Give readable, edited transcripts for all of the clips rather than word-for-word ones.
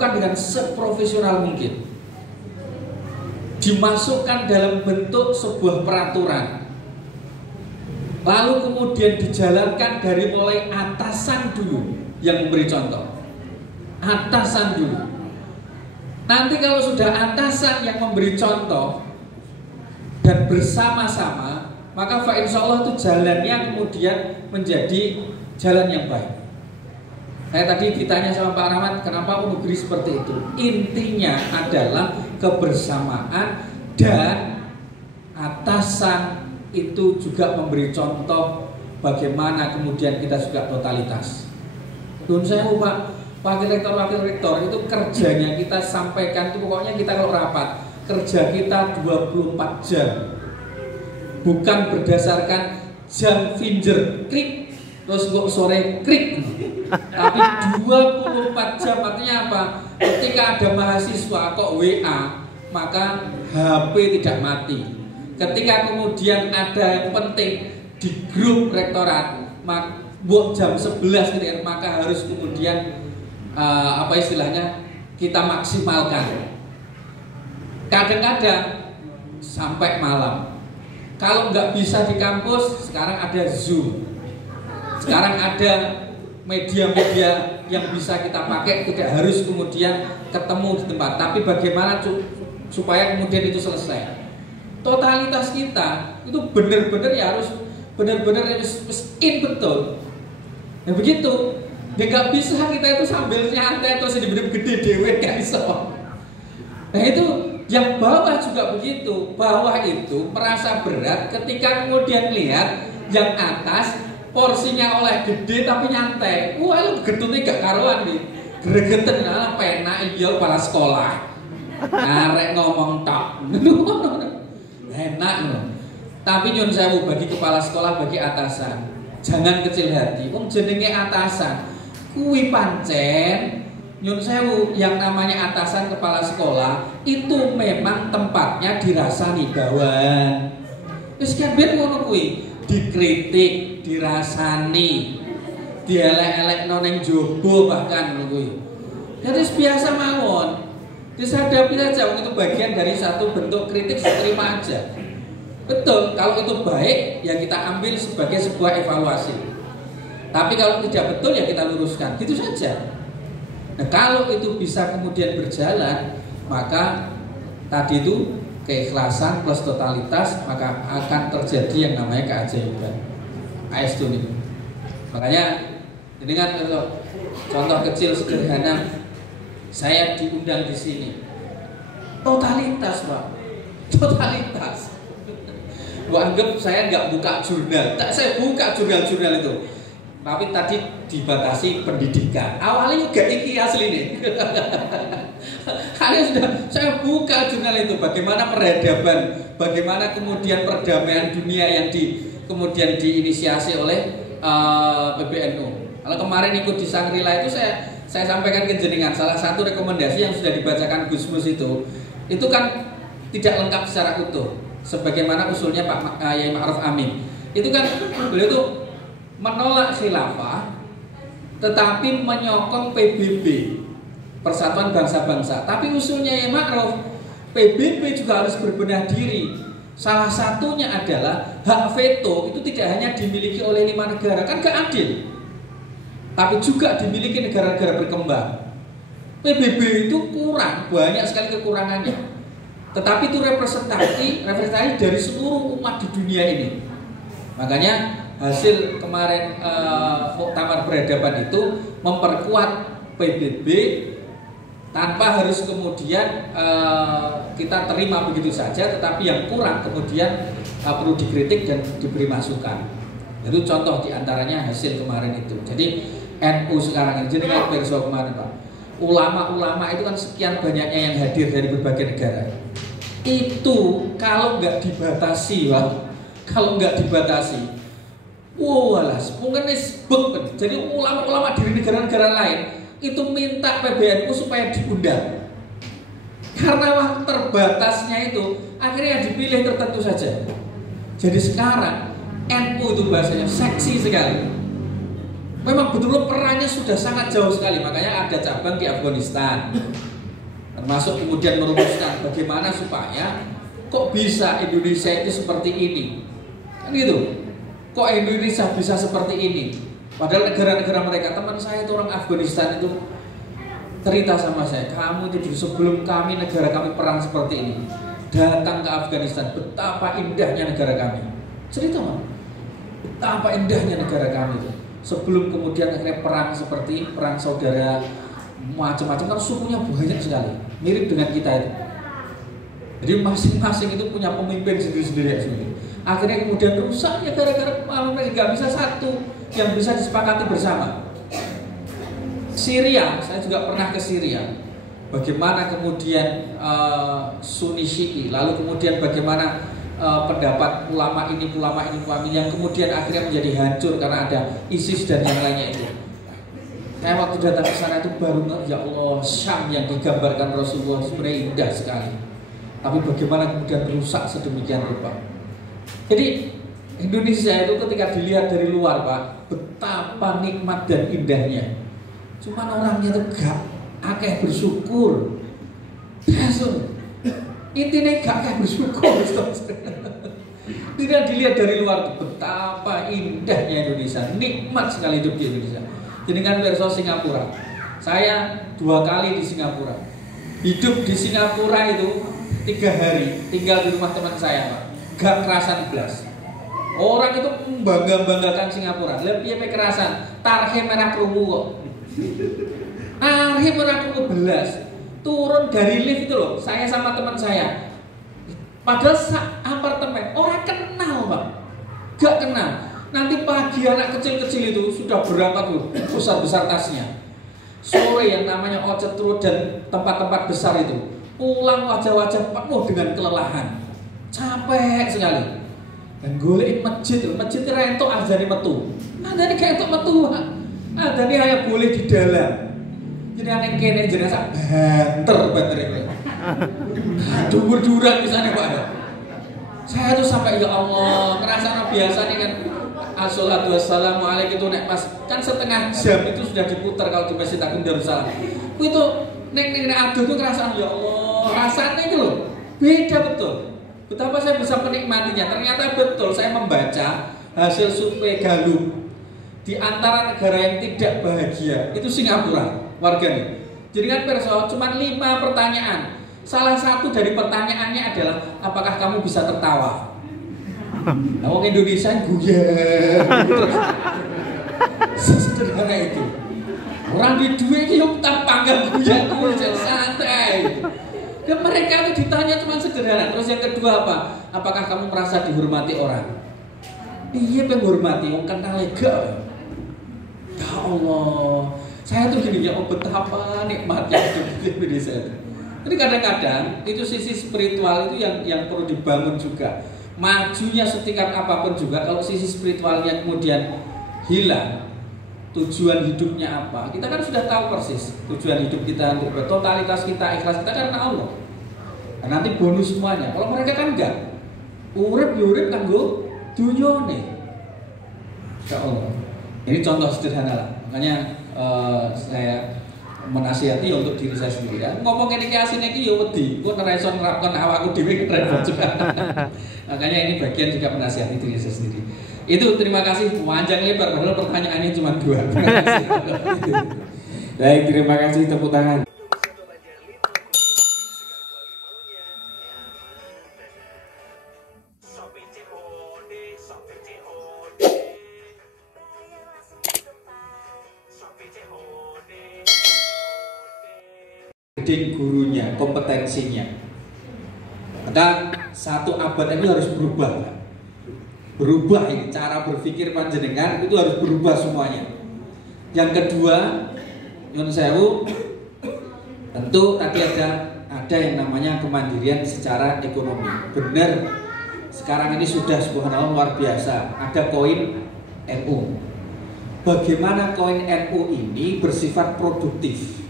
dilakukan dengan seprofesional mungkin, dimasukkan dalam bentuk sebuah peraturan, lalu kemudian dijalankan dari mulai atasan dulu yang memberi contoh. Atasan dulu. Nanti kalau sudah atasan yang memberi contoh dan bersama-sama, maka insya Allah itu jalannya kemudian menjadi jalan yang baik. Saya tadi ditanya sama Pak Rahmat, kenapa negeri seperti itu? Intinya adalah kebersamaan dan atasan itu juga memberi contoh bagaimana kemudian kita juga totalitas. Nun saya Pak, wakil rektor itu kerjanya kita sampaikan itu pokoknya kita kalau rapat kerja kita 24 jam, bukan berdasarkan jam finger krik terus kok sore krik, tapi 24 jam. Artinya apa? Ketika ada mahasiswa kok WA, maka HP tidak mati. Ketika kemudian ada yang penting di grup rektorat, buat jam 11 gitu, maka harus kemudian apa istilahnya kita maksimalkan. Kadang-kadang sampai malam. Kalau nggak bisa di kampus, sekarang ada Zoom. Sekarang ada media-media yang bisa kita pakai, tidak harus kemudian ketemu di tempat. Tapi bagaimana supaya kemudian itu selesai? Totalitas kita itu benar-benar ya harus benar-benar in betul. Ya begitu. Nggak bisa kita itu sambil nyantai terus diberi gede dewe nggak bisa. Nah itu yang bawah juga begitu. Bawah itu merasa berat ketika kemudian lihat yang atas porsinya oleh gede tapi nyantai. Wah lu gedutnya gak karuan nih. Gregeten ala pena iya kepala sekolah. Arek ngomong tok. Enak loh. Tapi nyun sewu bagi kepala sekolah, bagi atasan, jangan kecil hati. Wong jenenge atasan kuwi pancen nyun sewu yang namanya atasan kepala sekolah itu memang tempatnya dirasani bawahan. Wis kabeh ngono kuwi, dikritik, dirasani, dielek-elekno ning jobo bahkan ngono kuwi. Jadi biasa mawon. Disadapi saja itu bagian dari satu bentuk kritik, terima aja. Betul, kalau itu baik ya kita ambil sebagai sebuah evaluasi. Tapi kalau tidak betul ya kita luruskan, gitu saja. Nah, kalau itu bisa kemudian berjalan, maka tadi itu keikhlasan plus totalitas, maka akan terjadi yang namanya keajaiban. AS itu nih. Makanya ini kan contoh kecil sederhana, saya diundang di sini. Totalitas, Pak. Totalitas. Gua anggap saya nggak buka jurnal. Tak, saya buka jurnal-jurnal itu. Tapi tadi dibatasi pendidikan. Awalnya juga iki asli nih. Kalian sudah saya buka jurnal itu bagaimana peradaban, bagaimana kemudian perdamaian dunia yang kemudian diinisiasi oleh PBNU. Kalau kemarin ikut di Sangrila itu saya sampaikan ke jenengan salah satu rekomendasi yang sudah dibacakan Gusmus itu kan tidak lengkap secara utuh sebagaimana usulnya Pak Yai Ma'ruf Amin. Itu kan beliau itu menolak khilafah tetapi menyokong PBB, Persatuan Bangsa-Bangsa. Tapi usulnya Yai Ma'ruf, PBB juga harus berbenah diri. Salah satunya adalah hak veto itu tidak hanya dimiliki oleh 5 negara, kan gak adil, tapi juga dimiliki negara-negara berkembang. PBB itu kurang, banyak sekali kekurangannya. Tetapi itu representasi dari seluruh umat di dunia ini. Makanya hasil kemarin muktamar peradaban itu memperkuat PBB tanpa harus kemudian kita terima begitu saja, tetapi yang kurang kemudian perlu dikritik dan diberi masukan. Itu contoh diantaranya hasil kemarin itu. Jadi NU sekarang ini, jadi kayak perso kemarin Pak, ulama-ulama itu kan sekian banyaknya yang hadir dari berbagai negara. Itu kalau nggak dibatasi, Pak, kalau nggak dibatasi, walas mungkin nisbek. Jadi ulama-ulama dari negara-negara lain itu minta PBNU supaya diundang. Karena waktu terbatasnya itu akhirnya dipilih tertentu saja. Jadi sekarang NU itu bahasanya seksi sekali. Memang betul-betul perannya sudah sangat jauh sekali, makanya ada cabang di Afghanistan. Termasuk kemudian merumuskan bagaimana supaya kok bisa Indonesia itu seperti ini. Kan gitu. Kok Indonesia bisa seperti ini? Padahal negara-negara mereka, teman saya itu orang Afghanistan itu cerita sama saya, kamu itu dulu sebelum kami, negara kami perang seperti ini, datang ke Afghanistan, betapa indahnya negara kami. Cerita mah, betapa indahnya negara kami itu. Sebelum kemudian akhirnya perang seperti perang saudara macam-macam, kan sukunya banyak sekali, mirip dengan kita itu. Jadi masing-masing itu punya pemimpin sendiri-sendiri. Akhirnya kemudian rusaknya gara-gara mereka nggak bisa satu yang bisa disepakati bersama. Syria, saya juga pernah ke Syria. Bagaimana kemudian Sunni Syi'i, lalu kemudian bagaimana pendapat ulama ini yang kemudian akhirnya menjadi hancur karena ada ISIS dan yang lainnya itu. Saya waktu datang ke sana itu baru ya Allah, Syam yang digambarkan Rasulullah sebenarnya indah sekali. Tapi bagaimana kemudian rusak sedemikian rupa. Jadi Indonesia itu ketika dilihat dari luar, Pak, betapa nikmat dan indahnya. Cuman orangnya tuh gak akeh bersyukur. Intinya gak akeh bersyukur. Tidak dilihat dari luar, betapa indahnya Indonesia, nikmat sekali hidup di Indonesia. Jadi kan versi Singapura, saya 2 kali di Singapura. Hidup di Singapura itu 3 hari, tinggal di rumah teman saya, Pak. Gak kerasan belas. Orang itu membanggakan Singapura. Lebih kerasan, tarhe merah kerungu kok. Tarhe merah kerungu belas. Turun dari lift itu loh, saya sama teman saya. Padahal apartemen, orang kenal, Pak. Gak kenal. Nanti pagi anak kecil-kecil itu sudah berangkat loh, besar-besar tasnya. Sore yang namanya Ocetro dan tempat-tempat besar itu, pulang wajah-wajah penuh dengan kelelahan, capek sekali. Dan golek masjid rento azane metu. Azane kayak untuk metu, Pak. Azane hanya boleh di dalam. Jadi aneh kene jenazah banter itu. Dur-duran misalnya, Pak. Saya tuh sampai ya Allah, ngerasa biasa nih kan. Assalatu wassalamualaikum itu nek pas kan setengah jam itu sudah diputar kalau di Masjid Agung Darussalam. Itu nek aduh tuh ngerasa ya Allah, rasanya itu loh beda betul. Betapa saya bisa menikmatinya. Ternyata betul saya membaca hasil survei Gallup. Di antara negara yang tidak bahagia itu Singapura warganya. Jadi kan perso cuma 5 pertanyaan. Salah satu dari pertanyaannya adalah apakah kamu bisa tertawa? Nah, orang Indonesia guyon terus. Sesederhana itu. Orang di duit itu tak panggang guyon santai. Dan mereka itu ditanya cuma sederhana. Terus yang kedua apa? Apakah kamu merasa dihormati orang? Iya, menghormati, orang kenal lega. Ya Allah, saya tuh gini ya, betapa nikmatnya hidup di Indonesia itu. Jadi kadang-kadang itu sisi spiritual itu yang perlu dibangun juga. Majunya setingkat apapun juga, kalau sisi spiritualnya kemudian hilang, tujuan hidupnya apa? Kita kan sudah tahu persis tujuan hidup kita, untuk totalitas kita, ikhlas kita karena Allah. Nah, nanti bonus semuanya. Kalau mereka kan enggak, urip kanggo dunyane. Ya Allah. Ini contoh sederhana lah. Makanya saya menasihati untuk diri saya sendiri ya. Ngomong ini asine iki ya wedi, kok ora iso nerapkan awakku dhewe repot juga. Makanya ini bagian juga menasihati diri saya sendiri. Itu terima kasih panjang lebar padahal pertanyaannya cuma 2. Baik, terima kasih, tepuk tangan. Gurunya, kompetensinya. Maka 1 abad ini harus berubah. Berubah ini cara berpikir panjenengan itu harus berubah semuanya. Yang kedua, nyun sewu, tentu tadi ada yang namanya kemandirian secara ekonomi. Benar, sekarang ini sudah subhanallah luar biasa. Ada koin NU. Bagaimana koin NU ini bersifat produktif?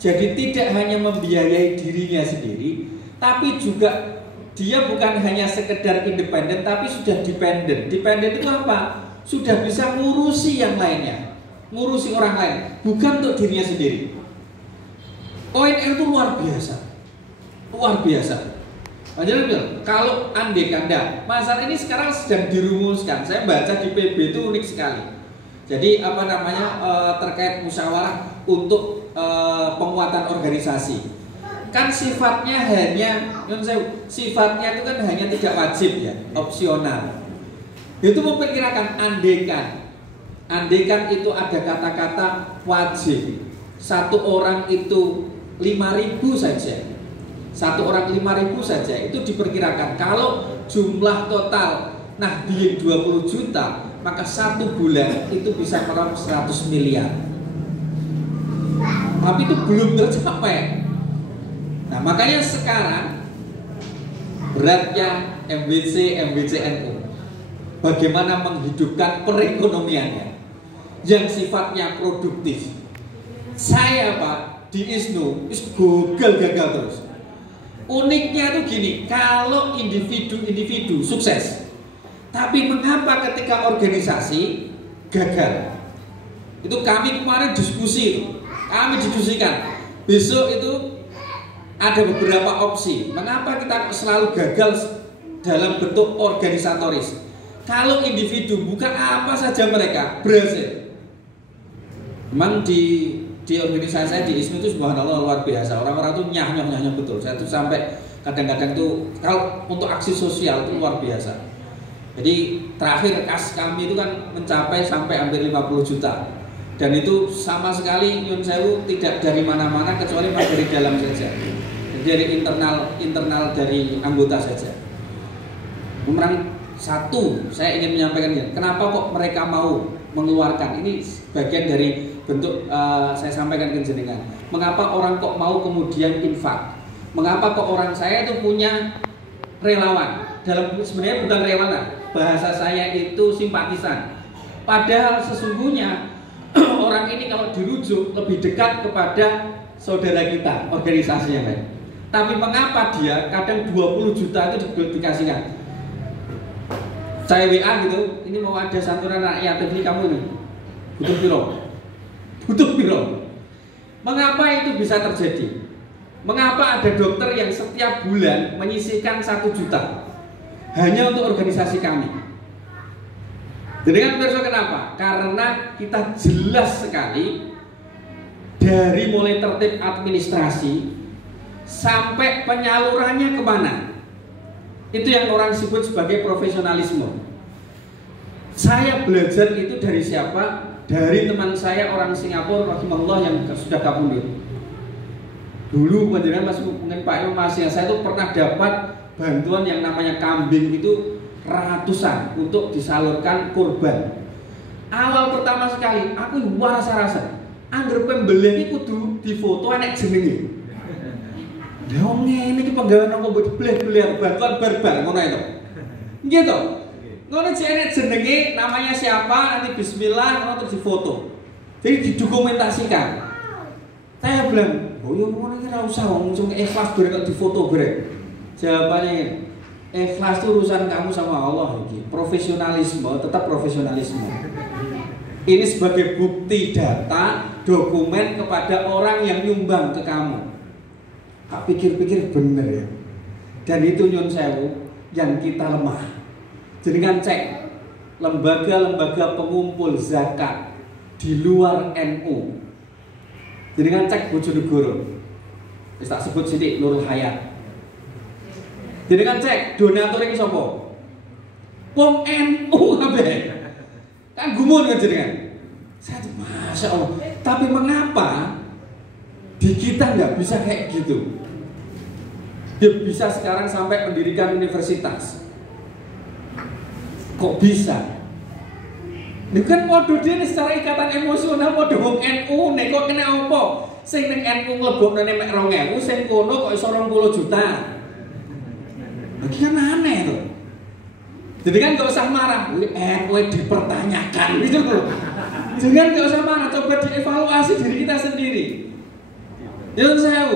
Jadi tidak hanya membiayai dirinya sendiri, tapi juga dia bukan hanya sekedar independen, tapi sudah dependen. Dependen itu apa? sudah bisa ngurusi yang lainnya, ngurusi orang lain, bukan untuk dirinya sendiri. ONR itu luar biasa, luar biasa. Panjenengan bilang, kalau andai kanda, masalah ini sekarang sedang dirumuskan. Saya baca di PB itu unik sekali. Jadi terkait musyawarah untuk penguatan organisasi. Kan sifatnya sifatnya itu kan hanya tidak wajib ya, opsional. Itu memperkirakan andaikan itu ada kata-kata wajib. Satu orang itu 5.000 saja. Satu orang 5.000 saja, itu diperkirakan kalau jumlah total Nahdien 20 juta, maka satu bulan itu bisa meraup 100 miliar. Tapi itu belum tercapai. Nah, makanya sekarang beratnya MWC-NU bagaimana menghidupkan perekonomiannya yang sifatnya produktif. Saya Pak di ISNU gagal terus. Uniknya tuh gini, kalau individu sukses, tapi mengapa ketika organisasi gagal? Itu kami kemarin kami diskusikan. Besok itu ada beberapa opsi. Mengapa kita selalu gagal dalam bentuk organisatoris? Kalau individu, bukan apa saja mereka berhasil. Memang di organisasi saya di ISNU itu subhanallah luar biasa. Orang-orang tuh nyah betul. Saya tuh sampai kadang-kadang tuh kalau untuk aksi sosial itu luar biasa. Jadi terakhir kas kami itu kan mencapai sampai hampir 50 juta. Dan itu sama sekali nyun sewu tidak dari mana-mana kecuali dari dalam saja. Dari internal dari anggota saja. Kemudian satu, saya ingin menyampaikan kenapa kok mereka mau mengeluarkan, ini bagian dari bentuk saya sampaikan ke jenengan. Mengapa orang kok mau kemudian infak? Mengapa kok orang saya itu punya relawan? Sebenarnya bukan relawan, bahasa saya itu simpatisan. Padahal sesungguhnya orang ini kalau dirujuk lebih dekat kepada saudara kita, organisasi yang lain. Tapi mengapa dia kadang 20 juta itu dikasihkan? Saya WA gitu, ini mau ada santunan anak yatim ini kamu nih, butuh biro. Mengapa itu bisa terjadi? Mengapa ada dokter yang setiap bulan menyisihkan 1 juta hanya untuk organisasi kami? Dengan perso kenapa? Karena kita jelas sekali dari mulai tertib administrasi sampai penyalurannya kemana. Itu yang orang sebut sebagai profesionalisme. Saya belajar itu dari siapa? Dari teman saya orang Singapura rahimahullah yang sudah kabundut. Dulu panjenengan masih mungkin Pak Imam masih, saya itu pernah dapat bantuan yang namanya kambing itu ratusan untuk disalurkan kurban. Awal pertama sekali aku rasa angger pembelian iki kudu difoto anek jenenge. Lah ngene iki penggawean apa mbok dibeleh-beleh bantuan barbar ngono itu. Gitu. Ngono enek jenenge namanya siapa, nanti bismillah ngono terus difoto. Jadi didokumentasikan. Saya bilang, "Oh ya ngono iki ora usah wong sing ikhlas bareng kok difoto bareng." Jawabannya, ikhlas itu urusan kamu sama Allah ini. Profesionalisme, tetap profesionalisme. Ini sebagai bukti data, dokumen kepada orang yang nyumbang ke kamu. Tak pikir-pikir bener ya. Dan itu nyun sewu yang kita lemah. Jadi kan cek lembaga-lembaga pengumpul zakat di luar NU. Jadi kan cek Bojonegoro. Wis tak sebut sithik Nurul Hayat. Jadi kan cek donatur iki sapa? Wong NU kabeh. Kan gumun kan jenengan. Saya tuh Masya Allah. Tapi mengapa di kita nggak bisa kayak gitu? Dia bisa sekarang sampai mendirikan universitas. Kok bisa? Ini kan modul dia secara ikatan emosional modul wong NU nek kok kena apa? Sing ning NU mlebokne mek 2.000, sing kono kok iso 20 juta. Lagi kan aneh tuh. Jadi kan gak usah marah, NU dipertanyakan gitu loh. Jangan gak usah marah, coba dievaluasi diri kita sendiri. Yang saya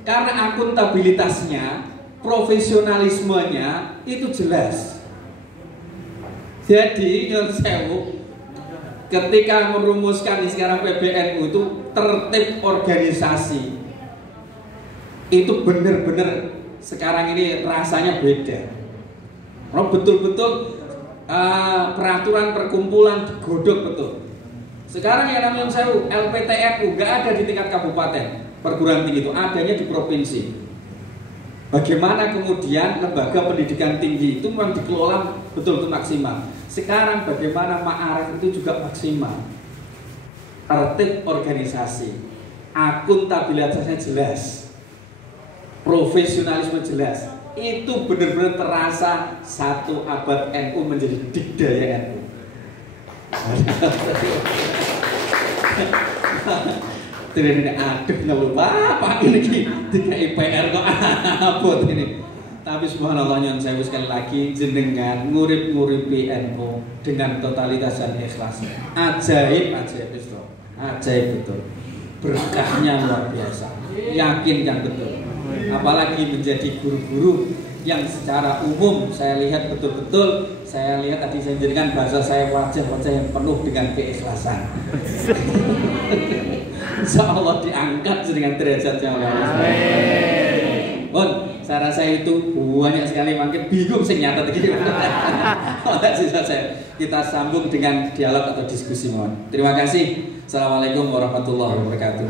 karena akuntabilitasnya, profesionalismenya itu jelas. Jadi nyuwun sewu, ketika merumuskan sekarang PBNU itu tertib organisasi itu benar-benar sekarang ini rasanya beda. Betul-betul peraturan perkumpulan digodok betul. Sekarang yang namanya sewu LPTNU nggak ada di tingkat kabupaten perguruan tinggi, itu adanya di provinsi. Bagaimana kemudian lembaga pendidikan tinggi itu memang dikelola betul-betul maksimal. Sekarang bagaimana Ma'arif itu juga maksimal. Tertib organisasi, akuntabilitasnya jelas, profesionalisme jelas. Itu benar-benar terasa satu abad NU menjadi dikdaya NU. Tidak aduh ngeluh apa ini tiga IPR kok abot ini. Tapi subhanallah nyon sewu sekali lagi jenengan ngurip-nguripi NU dengan totalitas dan ikhlas. Ajaib betul. Ajaib betul. Berkahnya luar biasa. Yakinkan betul. Apalagi menjadi guru-guru yang secara umum saya lihat betul-betul, saya lihat tadi saya jadikan bahasa saya wajah-wajah yang penuh dengan keikhlasan. Insya Allah diangkat dengan derajatnya oleh Allah. Bon, saya rasa itu banyak sekali, makin bingung sih nyata begini. Kita sambung dengan dialog atau diskusi mohon. Terima kasih. Assalamualaikum warahmatullahi wabarakatuh.